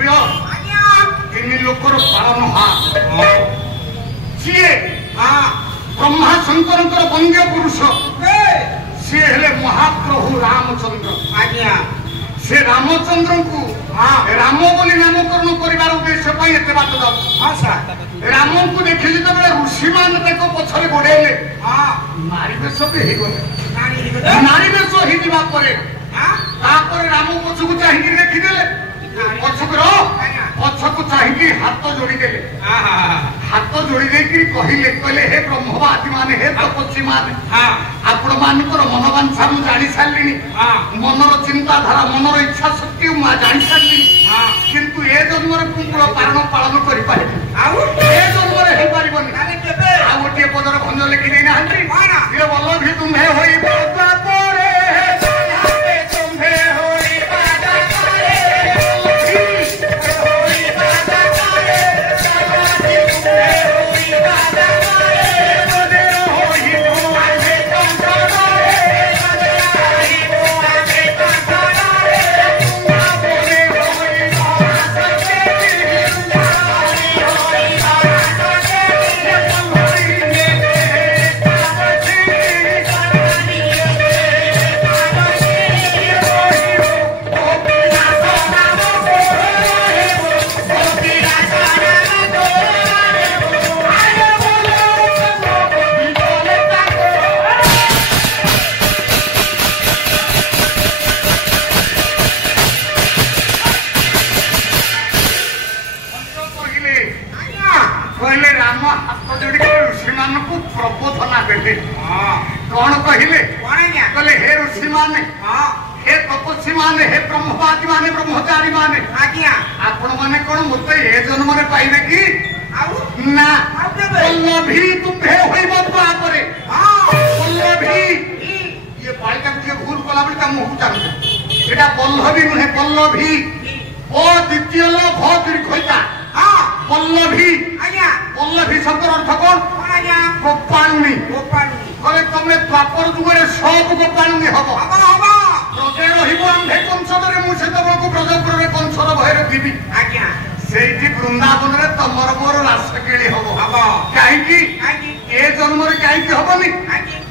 तीन लोकर पालन सी ब्रह्मा शंकर वंद्य पुरुष सी हेले महाप्रभु रामचंद्र आज्ञा से रामचंद्र को राम बोली नामकरण कर उद्देश्य एत बात जाऊ राम को देखिले जो ऋषि मान पछरे गोड़ेले नारी बेश भी होगले नारी बेश हो राम पछक चाहिए देखीदे पछक चाहिए हाथ जोड़ीदे हाथ जोड़ी कहले कहले हे ब्रह्मवादी मान हे तपस्वी मान आपण मानकर मनोवांछा मु जानी सारी मनर चिंताधारा मनर इच्छा शक्ति जानी सारी किंतु ए जन्म कुकुर पारण पालन कर जन्म गोटे पदर भंज लिखी ना वल्लभी तुम्हें प्रबोधना देते कौन कहले कहले हे ऋषि माने हे तपस्वी माने हे ब्रह्मवादी माने ब्रह्मचारी माने आज्ञा आपण माने कोन मते ए जन्म रे पाइबे की ना वल्लभी तुम्हे होइबो पापरे वल्लभी ये बालिका के भूल कला बली का मुह चालू एटा वल्लभी नुहे वल्लभी ओ द्वितीय ल भ दीर्घइता वल्लभी आज्ञा वल्लभी शब्द अर्थ कोन गोपालुनी कले तुम द्वापर जुगे सब गोपालुनी हम ब्रजे रंधे कंसरे मुझे तुमको ब्रजपुर कंसर भयर दिवी आज्ञा से वृंदावन में तुमर मोर रास केली हम कहीं ए जन्म कहीं हेनी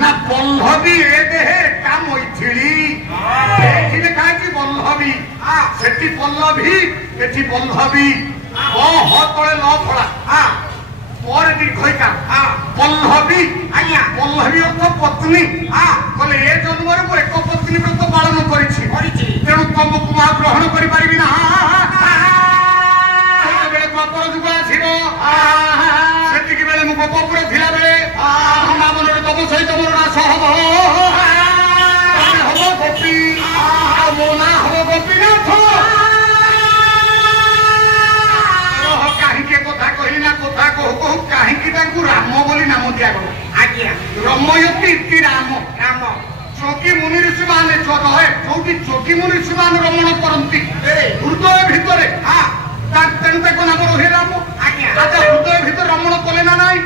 ना वल्लभी ए देहे का मैथिली कहीं वल्लभी से वल्लभी ये वल्लभी तले न फड़ा और दीर्घिका वल्लभी आज्ञा वल्लभी अर्थ पत्नी कहले ए जन्म में एक पत्नी व्रत पालन करी तेणु तुमको मां ग्रहण कर पारि ना द्वापर जुग आसो बेले मु गोपपुर थिला बेले वृंदावन तम सहित मोर नाश हम गोपी मो ना हम गोपीनाथ कहीं कथा कहली ना कथा कहू कहीं राम बोली नाम दिगला आज्ञा रमयती राम राम जोगी मुनि ऋषि माने जो जोगी मुनि ऋषि मान रमण करती हृदय भितर तेणु नाम रहे राम आज्ञा हृदय भितर रमण कले ना नाई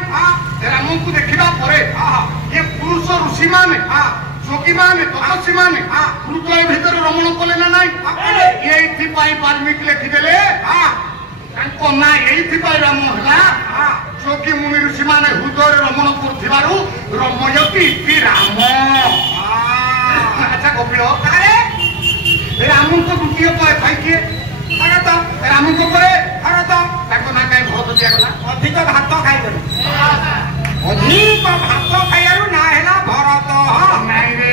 राम को देखा ये पुरुष ऋषि माने जोगी माने तपस्वी माने हृदय भितर रमण कले ना नाई ये वाल्मीकि लिखिदेले ना ये राम है जोगी मुनि ऋषि माने हृदय रमण कर रमयती राम अच्छा कपिल राम को द्वितीय भाई किए राम को परे भरत ना कहीं भरत दिगला अधिक भात खाई अधिक भात खाइबार ना है भरत नाई रे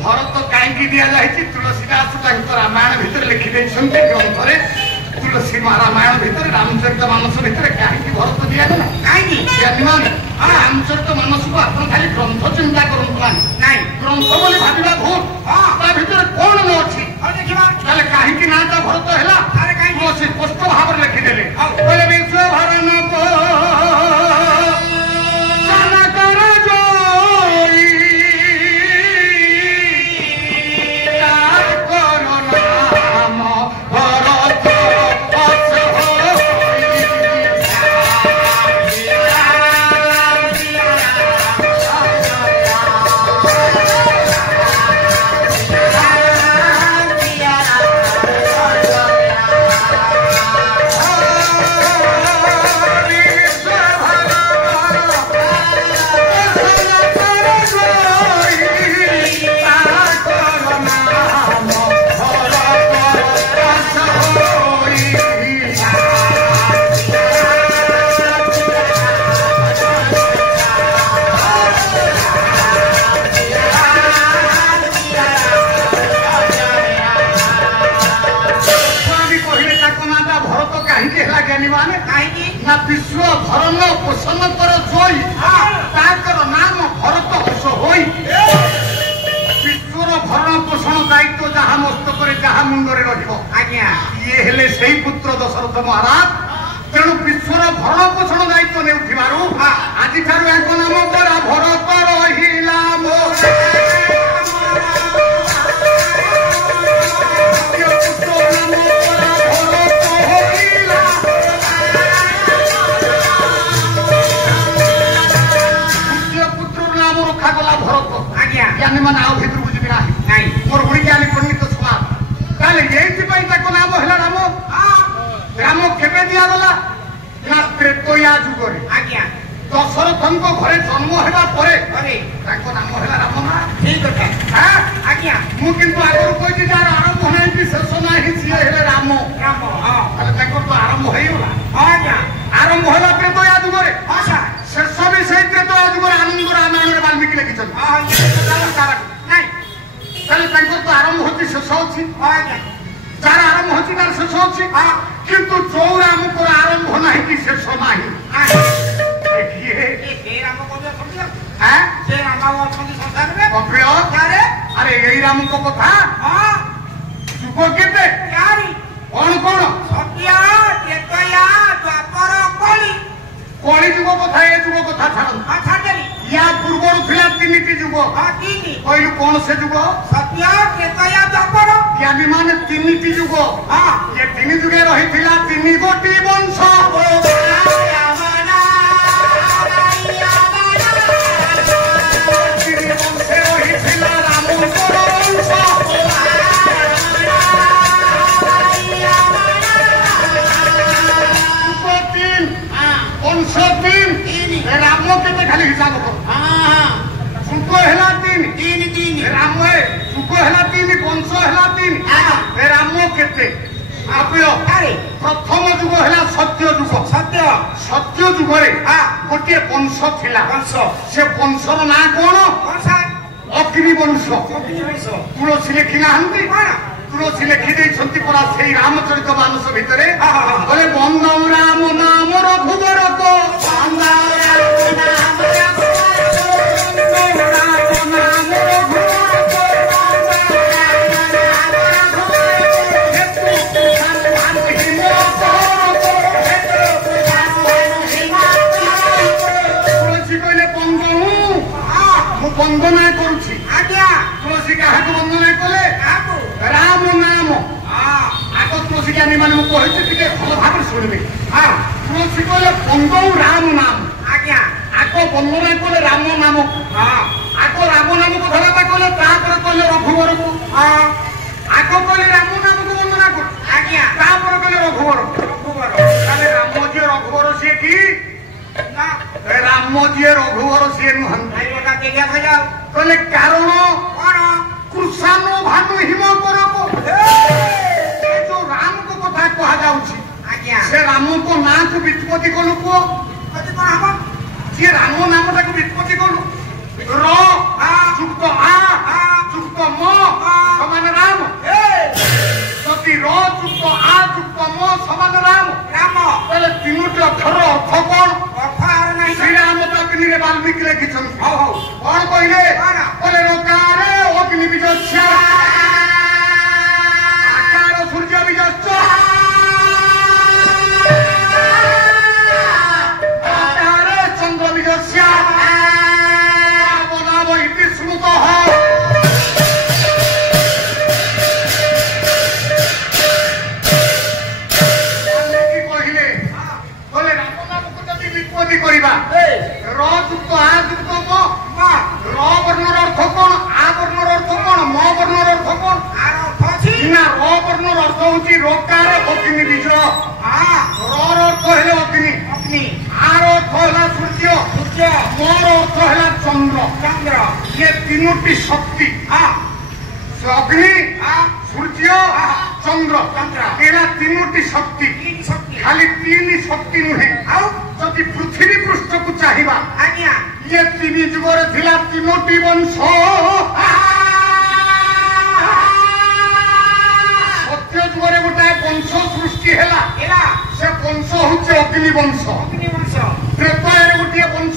भरत कहीं दि जाए तुलसीदास रामायण भितर लिखिदे ग्रंथ तुलसी रामायण भितर रामचरित मानस भितर कहीं भरत दिगला कहीं रामचरित मानस को आप खाली ग्रंथ चिंता करूँ ना ग्रंथ बोली भाविला भूल भितर कौन न अच्छी कहीं ना भरत है तुलसी स्पष्ट भाव लिखिदेले Yeah. ମାନେ ନା ବିଶ୍ୱ ଭରଣ ପୋଷଣ କର ଜୋଇ ତାଙ୍କର ନାମ ଭରତ ହସ ହୋଇ। ବିଶ୍ୱର ଭରଣ ପୋଷଣ ଦାୟିତ୍ୱ ଯାହା ମସ୍ତକରେ ଯାହା ମୁଣ୍ଡରେ ରହିବ ଆଜ୍ଞା ଇଏ ହେଲେ ସେଇ ପୁତ୍ର ଦଶରଥ ମହାରାଜ। ତେଣୁ ବିଶ୍ୱର ଭରଣ ପୋଷଣ ଦାୟିତ୍ୱ ନେଉଥିବାରୁ ଆଜିଠାରୁ ୟାଙ୍କ ନାମ ପରା ଭରତ ରହିଲା ମୋ ମାନେ ଆଉ ଭିତରକୁ ଯିବି ନାହିଁ ମୋର ଗୁଡ଼ି ଜ୍ଞାନୀ ପଣ୍ଡିତ ସମାଜ। ତାହେଲେ ଏଇଥିପାଇଁ ତାଙ୍କ ନାମ ହେଲା ରାମ। ରାମ କେବେ ଦିଆଗଲା ନା ତ୍ରେତୟା ଯୁଗରେ ଆଜ୍ଞା ଦଶରଥଙ୍କ ଘରେ ଜନ୍ମ ହେବା ପରେ ତାଙ୍କ ନାମ ହେଲା ରାମ। ନା ଠିକ କଥା ଆଜ୍ଞା। ମୁଁ କିନ୍ତୁ ଆଗରୁ କହିଛି ଯାହାର ଆରମ୍ଭ ନାହିଁ କି ଶେଷ ନାହିଁ ସିଏ ହେଲେ ରାମ। ତାହେଲେ ତାଙ୍କର ତ ଆରମ୍ଭ ହେଇଗଲା। ଆଜ୍ଞା ଆରମ୍ଭ ହେଲା ତ୍ରେତୟା ଯୁଗରେ ଶେଷ ବି ସେଇ ତ୍ରେତୟା ଯୁଗରେ ଆନନ୍ଦ ରାମାୟଣରେ ବାଲ୍ମୀକି ଲେଖିଛନ୍ତି। ତାହେଲେ ତାଙ୍କର ତ ଆରମ୍ଭ ହଉଛି ଶେଷ ଅଛି। ଯାହାର ଆରମ୍ଭ ହଉଛି ତାର ଶେଷ ଅଛି। କିନ୍ତୁ ଯୋଉ ରାମଙ୍କର ଆରମ୍ଭ ନାହିଁ କି ଶେଷ ନାହିଁ ଆରେ ଏଇ ରାମଙ୍କ କଥା ଯୁଗ କେତେ କଣ କଣ କଳି ଯୁଗ କଥା ଏ ଯୁଗ କଥା ଛାଡନ୍ତୁ। ୟା ପୂର୍ବରୁ ଥିଲା ତିନିଟି ଯୁଗ କହିଲୁ କଣ ସେ ଯୁଗ ଜ୍ଞାନୀ ମାନେ ତିନିଟି ଯୁଗ ଏ ତିନି ଯୁଗେ ରହିଥିଲା ତିନି ଗୋଟି ବଂଶ। ତିନି ବଂଶେ ରହିଥିଲା ରାମଙ୍କର ବଂଶ। ବଂଶ ତିନି ରାମ କେତେ ଖାଲି ହିସାବ କର। ଯୁଗ ହେଲା ତିନି ରାମ ଯୁଗ ହେଲା ତିନି ବଂଶ ହେଲା ତିନି ରାମ କେତେ ପ୍ରଥମ ଯୁଗ ହେଲା ସତ୍ୟ ଯୁଗ। ସତ୍ୟ ଯୁଗରେ ଗୋଟିଏ ବଂଶ ଥିଲା। ସେ ବଂଶର ନାଁ କଣ ଅଗ୍ନି ବଂଶ। ତୁଳସୀ ଲେଖି ନାହାନ୍ତି ତୁଳସୀ ଲେଖି ଦେଇଛନ୍ତି ପରା ସେଇ ରାମଚରିତ ମାନସ ଭିତରେ କହିଲେ ବନ୍ଦଉ ରାମ ନାମ ରଘୁବର ବନ୍ଦନା କରୁଛି ଆଜ୍ଞା। ତୁଳସୀ କାହାକୁ ବନ୍ଦନା କଲେ ରାମ ନାମ। ଆଗ ତୁଳସୀ ଜ୍ଞାନୀ ମାନେ ମୁଁ କହିଛି ଟିକେ ଭଲ ଭାବରେ ଶୁଣିବେ। ତୁଳସୀ କହିଲେ ବନ୍ଦଉ ରାମ ନାମ ଆଜ୍ଞା। ଆଗ ବନ୍ଦନା କଲେ ରାମ ନାମ। ଆଗ ରାମ ନାମକୁ ଧରାବା କଲେ ତାପରେ କହିଲେ ରଘୁବରକୁ। ଆଗ କହିଲେ ରାମ ନାମକୁ ବନ୍ଦନା କରୁ ଆଜ୍ଞା ତାପରେ କହିଲେ ରଘୁବର। ତାହେଲେ ରାମ ଯିଏ ରଘୁବର ସିଏ କି ରାମ ଯିଏ ରଘୁବର ସିଏ ନୁହନ୍ତି। କହିଲେ କାରଣ କୃଷାନୁ ଭାନୁ ହିମ କରକୁ ଯୋଉ ରାମଙ୍କ କଥା କୁହାଯାଉଛି ସେ ରାମଙ୍କ ନାଁକୁ ବିତ୍ପତ୍ତି କଲୁ କୁହ ଯିଏ ରାମ ନାମଟାକୁ ବିତ୍ପତ୍ତି କଲୁ ର ଯୁକ୍ତ ଆ ଯୁକ୍ତ ମ ସମାନ ରାମ। ଯଦି ର ଯୁକ୍ତ ଆ ଯୁକ୍ତ ମ ସମାନ ରାମ ତାହେଲେ ତିନୋଟି ଅକ୍ଷର ଅର୍ଥ କଣ ଶ୍ରୀରାମ ଅଗ୍ନିରେ ବାଲ୍ମୀକି ଲେଖିଛନ୍ତି। କଣ କହିଲେ କହିଲେ ରକାରେ ଅଗ୍ନି ବିଜସ୍ୟ ଆକାର ସୂର୍ଯ୍ୟ ବିଜସ୍ୟ ଆକାରେ ଚନ୍ଦ୍ର ବିଜସ୍ୟ ନାମ ଇତି ସ୍ମୃତଃ। କରିବା ର ଯୁକ୍ତ ଆ ଯୁକ୍ତ ମ ର ବର୍ଣ୍ଣର ଅର୍ଥ କଣ ଆ ବର୍ଣ୍ଣର ଅର୍ଥ କଣ ମ ବର୍ଣ୍ଣର ଅର୍ଥ କଣ ନା ର ବର୍ଣ୍ଣର ଅର୍ଥ ହଉଛି ରୋକାରେ ଅଗ୍ନି ବୀଜ। ର ଅର୍ଥ ହେଲେ ଅଗ୍ନି ଆର ଅର୍ଥ ହେଲା ସୂର୍ଯ୍ୟ ମର ଅର୍ଥ ହେଲା ଚନ୍ଦ୍ର। ଇଏ ତିନୋଟି ଶକ୍ତି ଅଗ୍ନି ସୂର୍ଯ୍ୟ ଚନ୍ଦ୍ର ଏରା ତିନୋଟି ଶକ୍ତି। ଖାଲି ତିନି ଶକ୍ତି ନୁହେଁ ଆଉ ଯଦି ପୃଥିବୀ ପୃଷ୍ଠକୁ ଚାହିଁବା ଆଜ୍ଞା ଇଏ ତିନି ଯୁଗରେ ଥିଲା ତିନୋଟି ବଂଶ। ସତ୍ୟ ଯୁଗରେ ଗୋଟାଏ ବଂଶ ସୃଷ୍ଟି ହେଲା से वंश हूँ अग्नि वंश ତ୍ରେତୟରେ ଗୋଟିଏ ବଂଶ